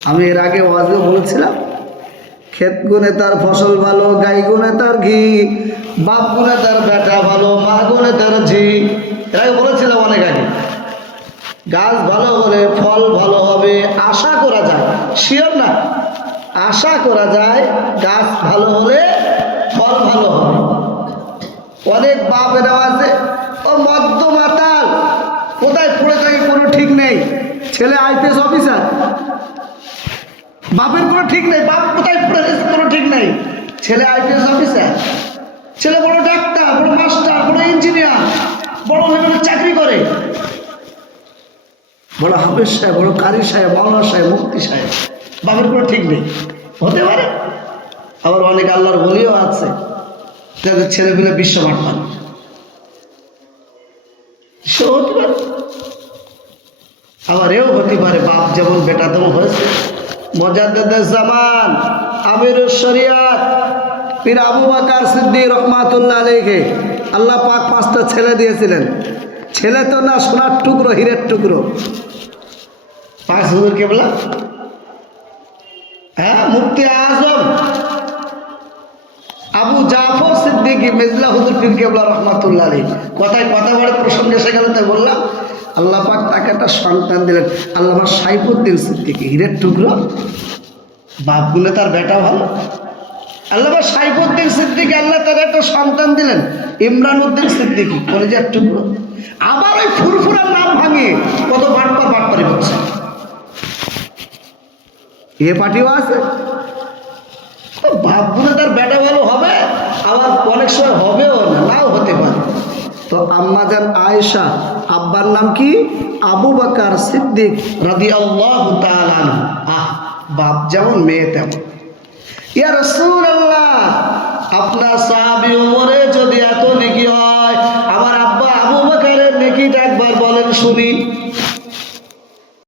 আমি এর আগে ওয়াজে বলেছিলাম, ক্ষেত গুনে তার ফসল ভালো, গাই গুনে তার ঘি, বাপ গুনে তার বেটা ভালো, মা গুনে তার ঝি। এর আগে বলেছিলাম অনেক আগে। গাছ ভালো হলে ফল ভালো হবে আশা করা যায়, শিওর না, আশা করা যায় গাছ ভালো হলে ফল ভালো হবে। অনেক বাপ এরাও আছে, ও মদ্য মাতাল, কোথায় পড়ে থাকে কোনো ঠিক নেই। ছেলে আইপিএস অফিসার, বাপের কোনো ঠিক নেই, বাপ কোথায় পড়ে গেছে কোনো ঠিক নেই। ছেলে আইপিএস অফিসার, ছেলে বড় ডাক্তার, বড় মাস্টার, বড় ইঞ্জিনিয়ার, বড় লেভেলের চাকরি করে, বড় হাফেজ সাহেব, বড় কারি সাহেব, মাওলানা সাহেব, মুফতি সাহেব, বাপের কোনো ঠিক নেই। হতে পারে। আবার অনেক আল্লাহর বলিও আছে যাদের ছেলেগুলো বিশ্বমাঠ পান, সে হতে পারে। আবার এও হতে পারে বাপ যেমন বেটা তেমন হয়েছে। মুজাদ্দিদুজ জামান, আমিরুশ শরিয়াত পীর আবু বকর সিদ্দিক রহমাতুল্লাহ আলাইহি আল্লাহ পাক 5টা ছেলে দিয়েছিলেন। ছেলে তো না, সোনার টুকরো, হীরের টুকরো। 5 হুজুর কেবলা, হ্যাঁ, মুফতি আজম আবু জাফর সিদ্দিকী মেজলা হুজুর পীর কেবলা রহমাতুল্লাহ আলাইহি। কথায় কথা বলে প্রসঙ্গে সেখানে তাই বললাম, আল্লাহ পাক তাকে একটা সন্তান দিলেন, আল্লামা সাইফুদ্দিন সিদ্দিকী, হীরের টুকরো, বাপ গুনে তার বেটা ভালো। আল্লামা সাইফুদ্দিন সিদ্দিকী, আল্লাহ তার একটা সন্তান দিলেন ইমরান উদ্দিন সিদ্দিকী, কলেজের টুকরো। আবার ওই ফুরফুরার নাম ভাঙিয়ে কত বাটপারি হচ্ছে। এ পার্টিও আছে, বাপ গুনে তার বেটা ভালো হবে, আবার অনেক সময় হবেও না, নাও হতে পারে। তো আম্মাজান আয়েশা, আব্বার নাম কি? আবু বকর সিদ্দিক রাদিয়াল্লাহু তাআলা আনহু। বাপ যেমন মেয়ে তেমন। ইয়া রাসূলুল্লাহ, আপনার সাহাবী ওমরে যদি এত নেকি হয়, আমার আব্বা আবু বকরের নেকিটা একবার বলেন শুনি।